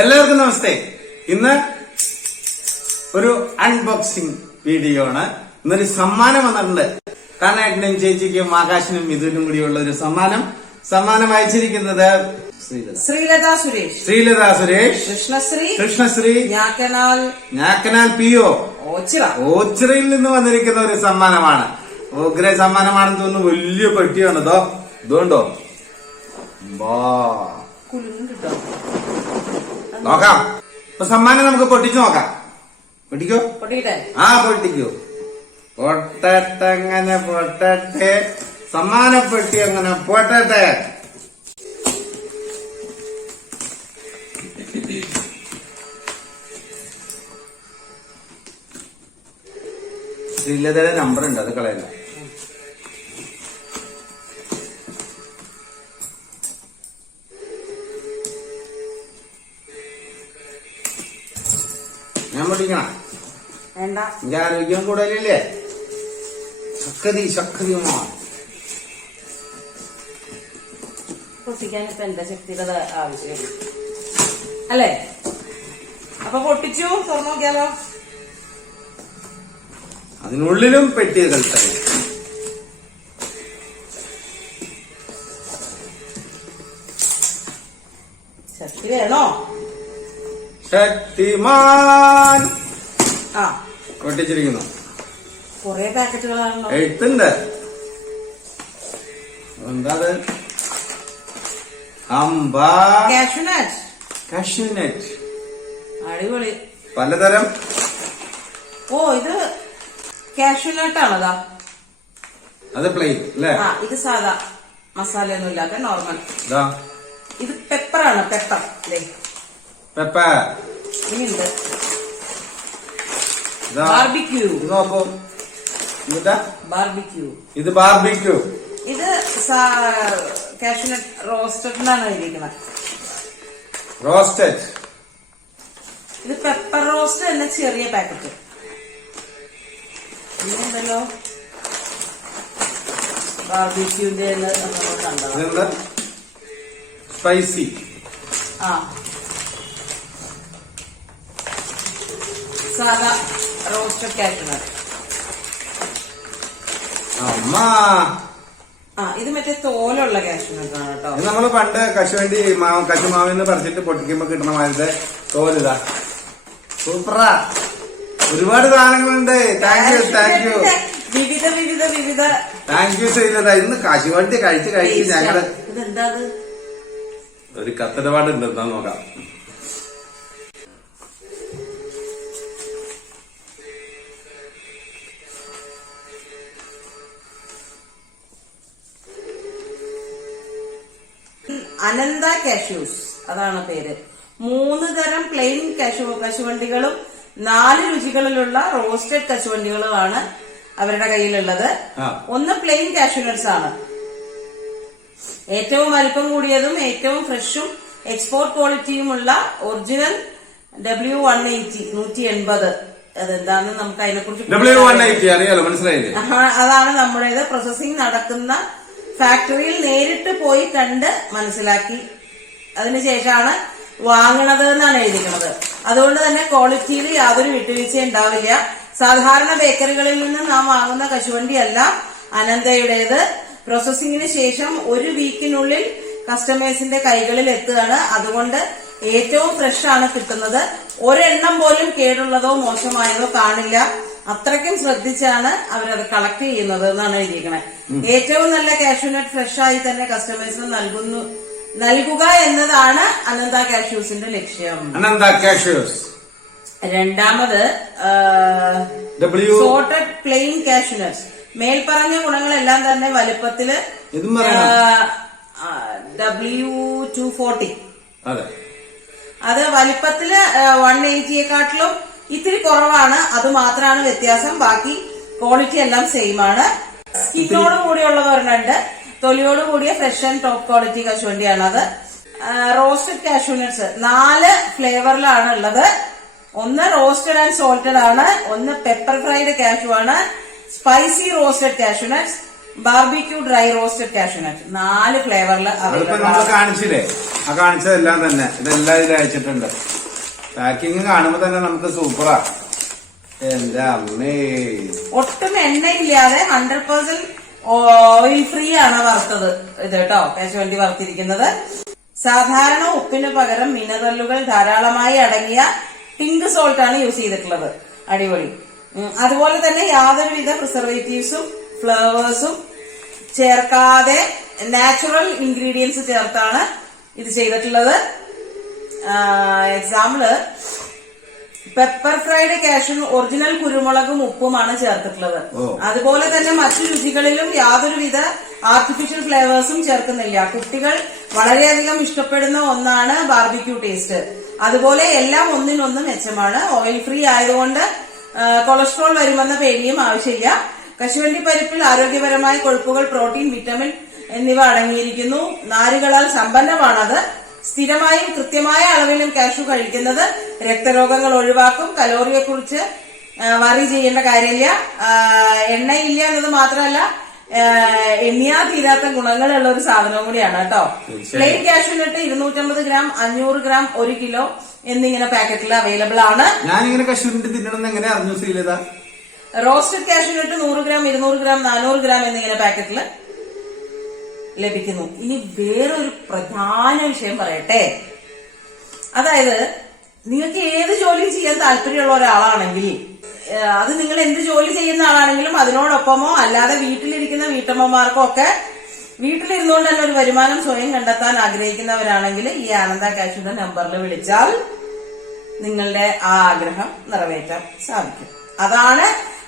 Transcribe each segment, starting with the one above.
എല്ലാവർക്കും നമസ്തേ. ഇന്ന് ഒരു അൺബോക്സിംഗ് വീഡിയോ ആണ്. ഇന്നൊരു സമ്മാനം വന്നിട്ടുണ്ട്. കർണാടനും ചേച്ചിക്കും ആകാശിനും മിഥുനും കൂടിയുള്ള ഒരു സമ്മാനം അയച്ചിരിക്കുന്നത് ശ്രീലത സുരേഷ്, കൃഷ്ണശ്രീ ഞാക്കനാൽ PO ഓച്ചിറയിൽ നിന്ന് വന്നിരിക്കുന്ന ഒരു സമ്മാനമാണ്. ഉഗ്ര സമ്മാനമാണെന്ന് തോന്നുന്നു. വലിയ പെട്ടിയാണ്. ഇതുണ്ടോ? നോക്കാം. അപ്പൊ സമ്മാനം നമുക്ക് പൊട്ടിച്ചു നോക്കാം. പൊട്ടിക്കോ? പൊട്ടിക്കോ. പൊട്ടട്ടെ, അങ്ങനെ പൊട്ടട്ടെ. സമ്മാനപ്പെട്ടി അങ്ങനെ പൊട്ടട്ടെ. ശ്രീലതയുടെ നമ്പർ ഉണ്ട്, അത് കളയണ്ട. ഞാൻ പൊട്ടിക്കണം. എന്റെ ആരോഗ്യം കൂടുതലല്ലേ? ശക്തിയുമാണ് പൊട്ടിക്കാൻ ഇപ്പൊ എന്താ ശക്തിയുടെ ആവശ്യം അല്ലേ? അപ്പൊ പൊട്ടിച്ചു തുറന്നു നോക്കിയാലോ? അതിനുള്ളിലും പെട്ടികൾ തന്നെ. ശക്തി വേണോ? ശക്തിമാൻ പൊട്ടിച്ചിരിക്കുന്നു. കൊറേ പാക്കറ്റുകളാണല്ലോ. എഴുത്തുണ്ട്. എന്താ? കാഷ്യൂനട്ട്. അടിപൊളി. പലതരം. ഇത് കാഷ്യൂനട്ടാണതാ. അത് പ്ലെയിൻ അല്ലേ? ഇത് സാധാ മസാലയൊന്നും ഇല്ലാത്ത നോർമൽ. ഇത് പെപ്പറാണ്. പെപ്പർ. ഇനിയുണ്ട് ബാർബിക്യൂ. നോക്കൂ. ബാർബിക്യൂ. ഇത് ബാർബിക്യൂ. ഇത് കാഷ്യൂനട്ട് റോസ്റ്റഡിനാണ് എഴുതിയിരിക്കുന്നത്. റോസ്റ്റഡ്. ഇത് പെപ്പർ റോസ്റ്റ് എന്ന ചെറിയ പാക്കറ്റ്. ഇതുണ്ടല്ലോ ബാർബിക്യൂന്റെ കണ്ടത്. സ്പൈസി. സാധാ റോസ്റ്റഡ് കാഷ്യൂനട്ട്. ഇത് മറ്റേ തോലുള്ള കാഷ്യൂനട്ടാണ് കേട്ടോ. നമ്മള് പണ്ട് കശുമാവിന്ന് പറിച്ചിട്ട് പൊട്ടിക്കുമ്പോ കിട്ടുന്ന മാതിരി തോലിതാ. സൂപ്പറാ. ഒരുപാട് സാധനങ്ങളുണ്ട്. Thank you. വിവിധ താങ്ക് യു ശ്രീലത. ഇന്ന് കശുവണ്ടി കഴിച്ച് ഞങ്ങള് ഇതെന്താ? ഒരു കത്തിടപാട് ഉണ്ട്. എന്താ നോക്കാം. അനന്ത കാഷ്യൂസ്, അതാണ് പേര്. 3 തരം പ്ലെയിൻ കശുവണ്ടികളും 4 രുചികളിലുള്ള റോസ്റ്റഡ് കശുവണ്ടികളുമാണ് അവരുടെ കയ്യിലുള്ളത്. ഒന്ന് പ്ലെയിൻ കാഷ്യൂനട്ട്സ് ആണ്. ഏറ്റവും വലിപ്പം കൂടിയതും ഏറ്റവും ഫ്രഷും എക്സ്പോർട്ട് ക്വാളിറ്റിയുമുള്ള ഒറിജിനൽ W180 180. അതെന്താണെന്ന് നമുക്ക് അതിനെക്കുറിച്ച് W180 അറിയാലോ, മനസ്സിലായില്ലേ? അതാണ് നമ്മുടേത്. പ്രോസസിംഗ് നടക്കുന്ന ഫാക്ടറിയിൽ നേരിട്ട് പോയി കണ്ട് മനസ്സിലാക്കി അതിനുശേഷമാണ് വാങ്ങണത് എന്നാണ് എഴുതിക്കുന്നത്. അതുകൊണ്ട് തന്നെ ക്വാളിറ്റിയിൽ യാതൊരു വിട്ടുവീഴ്ചയും ഉണ്ടാവില്ല. സാധാരണ ബേക്കറികളിൽ നിന്ന് നാം വാങ്ങുന്ന കശുവണ്ടിയല്ല അനന്തയുടേത്. പ്രോസസിംഗിന് ശേഷം 1 വീക്കിനുള്ളിൽ കസ്റ്റമേഴ്സിന്റെ കൈകളിൽ എത്തുകയാണ്. അതുകൊണ്ട് ഏറ്റവും ഫ്രഷ് ആണ് കിട്ടുന്നത്. ഒരെണ്ണം പോലും കേടുള്ളതോ മോശമായതോ കാണില്ല. അത്രയ്ക്കും ശ്രദ്ധിച്ചാണ് അവരത് കളക്ട് ചെയ്യുന്നത് എന്നാണ് എഴുതിയിരിക്കുന്നത്. ഏറ്റവും നല്ല കാഷ്യൂനട്ട് ഫ്രഷ് ആയി തന്നെ കസ്റ്റമേഴ്സിന് നൽകുക എന്നതാണ് അനന്ത കാഷ്യൂസിന്റെ ലക്ഷ്യം. രണ്ടാമത് സോർട്ടഡ് പ്ലെയിൻ കാഷ്യൂനട്ട്സ്. മേൽപ്പറഞ്ഞ ഗുണങ്ങളെല്ലാം തന്നെ വലുപ്പത്തില് W240. അത് വലിപ്പത്തില് 180യെക്കാട്ടിലും ഇത്തിരി കുറവാണ്. അത് മാത്രമാണ് വ്യത്യാസം. ബാക്കി ക്വാളിറ്റി എല്ലാം സെയിം ആണ്. സ്കിന്നോട് കൂടിയുള്ളത് ഒരെണ്ണുണ്ട്. തൊലിയോട് കൂടിയ ഫ്രഷ് ആൻഡ് ടോപ്പ് ക്വാളിറ്റി കശുവണ്ടിയാണ് അത്. റോസ്റ്റഡ് കാഷ്യൂനട്ട്സ് 4 ഫ്ലേവറിലാണ് ഉള്ളത്. ഒന്ന് റോസ്റ്റഡ് ആൻഡ് സോൾട്ടഡ് ആണ്, ഒന്ന് പെപ്പർ ഫ്രൈഡ് കാഷ്യൂ ആണ്, spicy roasted cashew nuts, barbecue dry roasted cashew nut 4 ഫ്ലേവറിൽ അതിപ്പോ നമ്മൾ കാണിച്ചില്ലേ, ആ കാണിച്ചതെല്ലാം തന്നെ ഇതെല്ലാം ഇതിൽ അയച്ചിട്ടുണ്ട്. പാക്കിങ് കാണുമ്പോ തന്നെ നമുക്ക് സൂപ്പറാ. എന്റെ അമ്മേ, ഒട്ടും എണ്ണയില്ലാതെ 100% ഓയിൽ ഫ്രീ ആണ് വറുത്തത് ഇത് കേട്ടോ. കാശുവണ്ടി വറുത്തിരിക്കുന്നത് സാധാരണ ഉപ്പിന് പകരം മിനറലുകൾ ധാരാളമായി അടങ്ങിയ പിങ്ക് സോൾട്ട് ആണ് യൂസ് ചെയ്തിട്ടുള്ളത്. അടിപൊളി. അതുപോലെ തന്നെ യാതൊരുവിധ പ്രിസർവേറ്റീവ്സും ഫ്ലേവേഴ്സും ചേർക്കാതെ നാച്ചുറൽ ഇൻഗ്രീഡിയൻസ് ചേർത്താണ് ഇത് ചെയ്തിട്ടുള്ളത്. Example pepper fried cashew original കുരുമുളകും ഉപ്പുമാണ് ചേർത്തിട്ടുള്ളത്. അതുപോലെ തന്നെ മറ്റു രുചികളിലും യാതൊരുവിധ ആർട്ടിഫിഷ്യൽ ഫ്ലേവേഴ്സും ചേർക്കുന്നില്ല. കുട്ടികൾ വളരെയധികം ഇഷ്ടപ്പെടുന്ന ഒന്നാണ് ബാർബിക്യൂ ടേസ്റ്റ്. അതുപോലെ എല്ലാം ഒന്നിനൊന്ന് മെച്ചമാണ്. ഓയിൽ ഫ്രീ ആയതുകൊണ്ട് കൊളസ്ട്രോൾ വരുമെന്ന പേടിയും ആവശ്യമില്ല. കശുവണ്ടി പരിപ്പിൽ ആരോഗ്യപരമായ കൊഴുപ്പുകൾ, പ്രോട്ടീൻ, വിറ്റമിൻ എന്നിവ അടങ്ങിയിരിക്കുന്നു. നാരുകളാൽ സമ്പന്നമാണത്. സ്ഥിരമായും കൃത്യമായ അളവിലും കാഷ്യൂ കഴിക്കുന്നത് രക്തരോഗങ്ങൾ ഒഴിവാക്കും. കലോറിയെ കുറിച്ച് വറി ചെയ്യേണ്ട കാര്യമില്ല. എണ്ണയില്ല എന്നത് മാത്രമല്ല, എണ്ണിയാ തീരാത്ത ഗുണങ്ങളുള്ള ഒരു സാധനവും കൂടിയാണ് കേട്ടോ. Plain cashew nut 250 gram, 500 gram, 1 kilo എന്നിങ്ങനെ പാക്കറ്റിൽ അവൈലബിൾ ആണ്. ഞാനിങ്ങനെ കശുവണ്ടി തിന്നണമെന്ന് എങ്ങനെ അറിഞ്ഞു Sreelatha? Roasted cashew nut 100 gram, 200 gram, 400 gram എന്നിങ്ങനെ പാക്കറ്റിൽ ലഭിക്കുന്നു. ഇനി വേറൊരു പ്രധാന വിഷയം പറയട്ടെ. അതായത് നിങ്ങൾക്ക് ഏത് ജോലി ചെയ്യാൻ താല്പര്യമുള്ള ഒരാളാണെങ്കിൽ, അത് നിങ്ങൾ എന്ത് ജോലി ചെയ്യുന്ന ആളാണെങ്കിലും അതിനോടൊപ്പമോ അല്ലാതെ വീട്ടിലിരിക്കുന്ന വീട്ടമ്മമാർക്കോ ഒക്കെ വീട്ടിലിരുന്നുകൊണ്ട് തന്നെ ഒരു വരുമാനം സ്വയം കണ്ടെത്താൻ ആഗ്രഹിക്കുന്നവരാണെങ്കിൽ ഈ ആനന്ദ കാഷ്യൂന്റെ നമ്പറിൽ വിളിച്ചാൽ നിങ്ങളുടെ ആ ആഗ്രഹം നിറവേറ്റാൻ സാധിക്കും. അതാണ്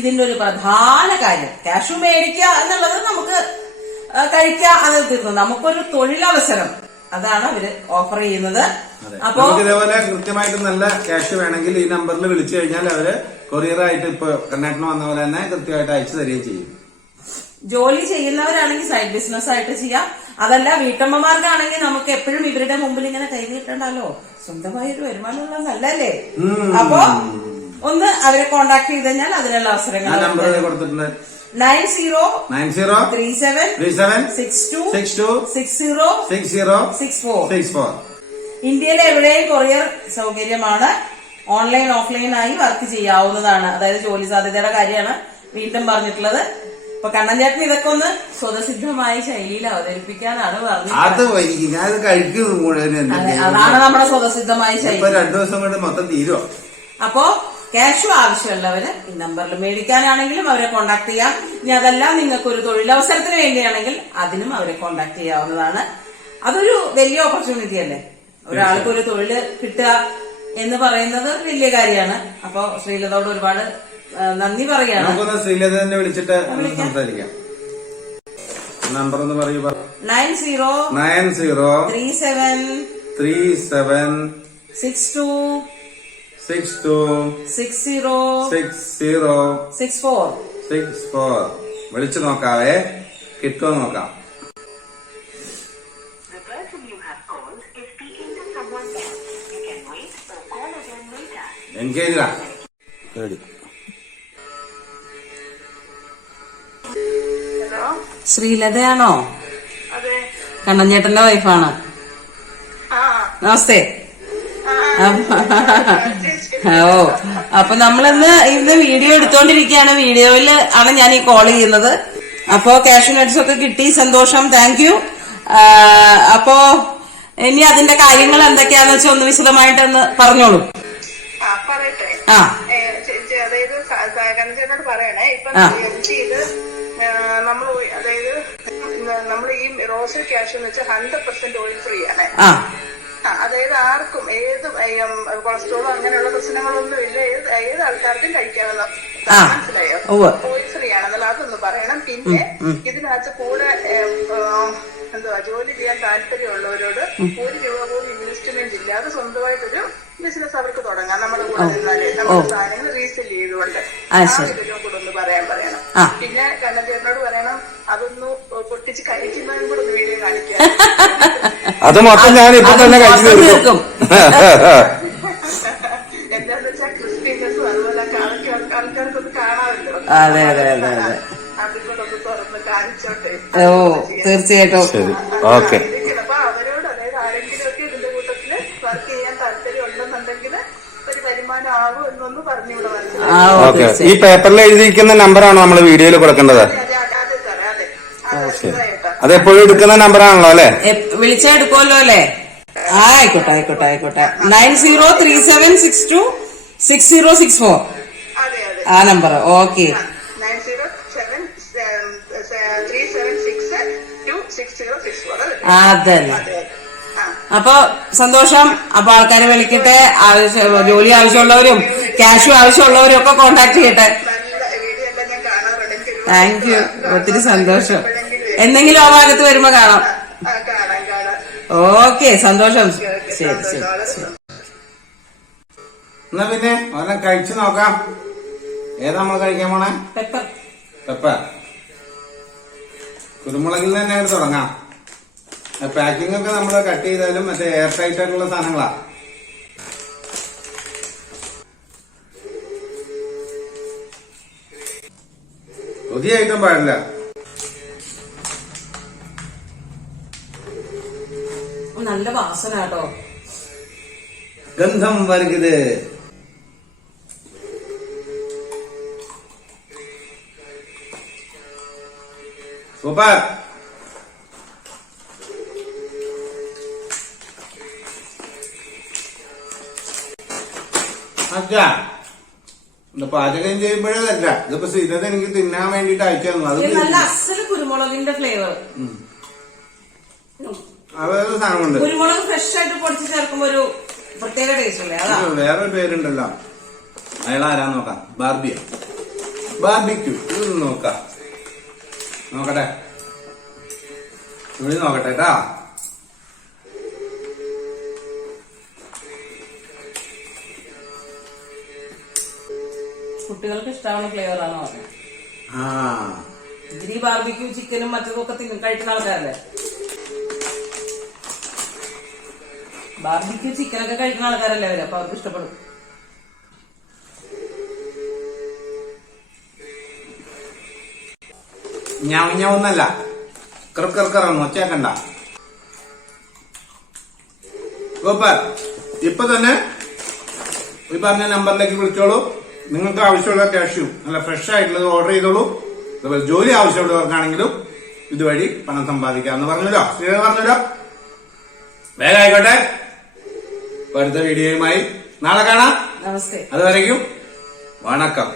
ഇതിന്റെ ഒരു പ്രധാന കാര്യം. കാഷ്യൂ മേടിക്കുക എന്നുള്ളത് നമുക്ക് കഴിക്കുക, അത് തീർന്നു. നമുക്കൊരു തൊഴിലവസരം അതാണ് അവര് ഓഫർ ചെയ്യുന്നത്. അപ്പൊ ഇതേപോലെ കൃത്യമായിട്ട് നല്ല ക്യാഷ് വേണമെങ്കിൽ ഈ നമ്പറിൽ വിളിച്ചു കഴിഞ്ഞാൽ അവര് കൊറിയറായിട്ട് ഇപ്പൊ കണ്ണേട്ടന് വന്ന പോലെ തന്നെ കൃത്യമായിട്ട് അയച്ചു തരികയും ചെയ്യും. ജോലി ചെയ്യുന്നവരാണെങ്കിൽ സൈഡ് ബിസിനസ് ആയിട്ട് ചെയ്യാം. അതല്ല വീട്ടമ്മമാർക്കാണെങ്കിൽ നമുക്ക് എപ്പോഴും ഇവരുടെ മുമ്പിൽ ഇങ്ങനെ കൈ നീട്ടണ്ടല്ലോ, സ്വന്തമായ ഒരു വരുമാനമുള്ള നല്ലല്ലേ. അപ്പൊ ഒന്ന് അവരെ കോണ്ടാക്ട് ചെയ്ത് കഴിഞ്ഞാൽ അതിനുള്ള അവസരങ്ങൾ 903737626064. ഇന്ത്യയിലെ എവിടെയും കൊറിയർ സൗകര്യമാണ്. ഓൺലൈൻ ഓഫ്ലൈൻ ആയി വർക്ക് ചെയ്യാവുന്നതാണ്. അതായത് ജോലി സാധ്യതയുടെ കാര്യമാണ് വീണ്ടും പറഞ്ഞിട്ടുള്ളത്. അപ്പൊ കണ്ണൻ ചേട്ടൻ ഇതൊക്കെ ഒന്ന് സ്വതസിദ്ധമായ ശൈലിയിൽ അവതരിപ്പിക്കാനാണ് പറഞ്ഞത്. അതാണ് നമ്മുടെ സ്വതസിദ്ധമായ ശൈലി. 2 ദിവസം കൊണ്ട് മൊത്തം തീരുവോ? അപ്പോ കാഷ്യൂ ആവശ്യമുള്ളവര് ഈ നമ്പറിൽ മേടിക്കാനാണെങ്കിലും അവരെ കോണ്ടാക്ട് ചെയ്യാം. ഇനി അതെല്ലാം നിങ്ങൾക്ക് ഒരു തൊഴിലവസരത്തിന് വേണ്ടിയാണെങ്കിൽ അതിനും അവരെ കോണ്ടാക്ട് ചെയ്യാവുന്നതാണ്. അതൊരു വലിയ ഓപ്പർച്യൂണിറ്റി അല്ലേ. ഒരാൾക്ക് ഒരു തൊഴിൽ കിട്ടുക എന്ന് പറയുന്നത് വലിയ കാര്യമാണ്. അപ്പൊ ശ്രീലതയോട് ഒരുപാട് നന്ദി പറയുകയാണ്. ശ്രീലത തന്നെ വിളിച്ചിട്ട് സംസാരിക്കാം. നമ്പർ ഒന്ന് പറയൂ. 90376064 വിളിച്ചു നോക്കാവേ, കിട്ടുമോ നോക്കാം. എൻഗേജാ ശ്രീലതയാണോ? കണ്ണൻചേട്ടന്റെ വൈഫാണ്. നമസ്തേ. ഓ, അപ്പൊ ഇന്ന് വീഡിയോ എടുത്തോണ്ടിരിക്കുകയാണ്. വീഡിയോയിൽ ആണ് ഞാൻ ഈ കോൾ ചെയ്യുന്നത്. അപ്പോ കാഷ്യൂ നട്ട്സ് ഒക്കെ കിട്ടി, സന്തോഷം, താങ്ക് യു. അപ്പോ ഇനി അതിന്റെ കാര്യങ്ങൾ എന്തൊക്കെയാന്ന് വെച്ചാൽ ഒന്ന് വിശദമായിട്ടൊന്ന് പറഞ്ഞോളൂ. അതായത് കണ്ണൻചേട്ടനോട് പറയണേ, ഇപ്പൊ ഇത് നമ്മൾ ഈ റോസ്റ്റഡ് കാഷ്യൂ എന്ന് വെച്ചാൽ 100% ഓയിൽ ഫ്രീ ആണ്. അതായത് ആർക്കും ഏത് കൊളസ്ട്രോളോ അങ്ങനെയുള്ള പ്രശ്നങ്ങളൊന്നും ഇല്ല. ഏത് ആൾക്കാർക്കും കഴിക്കാമെന്ന് മനസ്സിലായോ? ഓയിൽ ഫ്രീ ആണെന്നുള്ള അതൊന്ന് പറയണം. പിന്നെ ഇതിനകത്ത് കൂടെ ജോലി ചെയ്യാൻ താല്പര്യമുള്ളവരോട് 1 രൂപ പോലും ഇൻവെസ്റ്റ്മെന്റ് ഇല്ലാതെ സ്വന്തമായിട്ടൊരു ബിസിനസ് അവർക്ക് തുടങ്ങാം. നമ്മുടെ കൂടെ നിന്നാല് നമ്മുടെ സാധനങ്ങൾ റീസെൽ ചെയ്തുകൊണ്ട് ഇതിലും കൂടെ ഒന്ന് പറയണം. പിന്നെ കണ്ണൻചേട്ടനോട് പറയണം അതൊന്ന് പൊട്ടിച്ച് കഴിക്കുന്നതും കൂടെ ഒന്ന് വീഡിയോ കാണിക്കാം. അത് മൊത്തം ഞാൻ ഇപ്പൊ തന്നെ കഴിച്ചു തീർക്കും. എന്താന്ന് വെച്ചാൽ ക്രിസ്പീനെസ്സും അതുപോലെ ആൾക്കാർക്കൊന്ന് കാണാമല്ലോ. അതെ അതും കൂടെ ഒന്ന് തുറന്ന് വാങ്ങിച്ചോട്ടെ. ഓ തീർച്ചയായിട്ടും. ശരി, ഓക്കെ. അപ്പൊ അവരോട്, അതായത് ആരെങ്കിലും ഒക്കെ ഇതിന്റെ കൂട്ടത്തില് വർക്ക് ചെയ്യാൻ താല്പര്യം ഉണ്ടെന്നുണ്ടെങ്കിൽ ഒരു വരുമാനം ആകും എന്നൊന്ന് പറഞ്ഞുകൂടെ മനസ്സിലായി. ഓക്കെ. ഈ പേപ്പറിൽ എഴുതിയിരിക്കുന്ന നമ്പറാണോ നമ്മൾ വീഡിയോയിൽ കൊടുക്കേണ്ടത്? അതെ സാറേ, അതെ. അതെപ്പോഴും എടുക്കുന്ന നമ്പറാണല്ലോ അല്ലെ? വിളിച്ചാ എടുക്കുമല്ലോ അല്ലേ? ആയിക്കോട്ടെ. 9037626064 അതെ ആ നമ്പർ. ഓക്കെ. 9073762664. അതന്നെ. അപ്പൊ സന്തോഷം. അപ്പൊ ആൾക്കാരെ വിളിക്കട്ടെ. ജോലി ആവശ്യമുള്ളവരും ക്യാഷ് ആവശ്യമുള്ളവരും ഒക്കെ കോണ്ടാക്ട് ചെയ്യട്ടെ. Thank you. ഒത്തിരി സന്തോഷം. എന്തെങ്കിലും ആ ഭാഗത്ത് വരുമ്പോ കാണാം. ഓക്കെ, സന്തോഷം. ശരി. എന്നാ പിന്നെ ഒരെണ്ണം കഴിച്ചു നോക്കാം. ഏതാ നമ്മൾ കഴിക്കാൻ പോണേ? പെപ്പർ. കുരുമുളകിൽ തന്നെ തുടങ്ങാം. പാക്കിംഗ് ഒക്കെ നമ്മൾ കട്ട് ചെയ്താലും മറ്റേ എയർ ടൈറ്റ് ആയിട്ടുള്ള സാധനങ്ങളാ. പുതിയ ഐറ്റം പാടില്ല. നല്ല വാസന കേട്ടോ. ഗന്ധം വരുന്നത്. സൂപ്പർ. അച്ഛാ, പാചകം ചെയ്യുമ്പോഴല്ല, ഇതിപ്പോ സ്ഥിരത എനിക്ക് തിന്നാൻ വേണ്ടിട്ട് അയച്ചു തന്നു. അത് നല്ല അസല് കുരുമുളകിന്റെ ഫ്ലേവർ. അതൊരു സാധനമുണ്ട്. കുരുമുളക് ഫ്രഷ് ആയിട്ട് പൊടിച്ച് ചേർക്കുമ്പോ ഒരു പ്രത്യേക ടേസ്റ്റ് അല്ലേ? അതാ. വേറെ പേരുണ്ടല്ലോ, അയാൾ ആരാ നോക്കാം. ബാർബിക്യൂ. ഇത് നോക്കട്ടെ, ഇവിടെ നോക്കട്ടെ കേട്ടാ. കുട്ടികൾക്ക് ഇഷ്ടമാണ് ഫ്ലേവർ ആണെന്ന് പറഞ്ഞത്. ഇതിരി ബാർബിക്യൂ ചിക്കനും മറ്റതൊക്കെ കഴിക്കുന്ന ആൾക്കാരല്ലേ? ബാർബിക്യൂ ചിക്കനൊക്കെ കഴിക്കുന്ന ആൾക്കാരല്ലേ അവര്? അപ്പൊ അവർക്ക് ഇഷ്ടപ്പെടും. ഞാവുന്നല്ല, കറക്കറന്ന് ഒച്ചയാക്കണ്ട. ഗോപാൽ, ഇപ്പൊ തന്നെ ഈ പറഞ്ഞ നമ്പറിലേക്ക് വിളിച്ചോളൂ. നിങ്ങൾക്ക് ആവശ്യമുള്ള ക്യാഷും നല്ല ഫ്രഷ് ആയിട്ടുള്ളത് ഓർഡർ ചെയ്തോളൂ. അതുപോലെ ജോലി ആവശ്യമുള്ളവർക്കാണെങ്കിലും ഇതുവഴി പണം സമ്പാദിക്കാമെന്ന് പറഞ്ഞല്ലോ. ശ്രീധർ പറഞ്ഞല്ലോ. വേഗം ആയിക്കോട്ടെ. അടുത്ത വീഡിയോയുമായി നാളെ കാണാം. നമസ്തേ. അതുവരയ്ക്കും വണക്കം.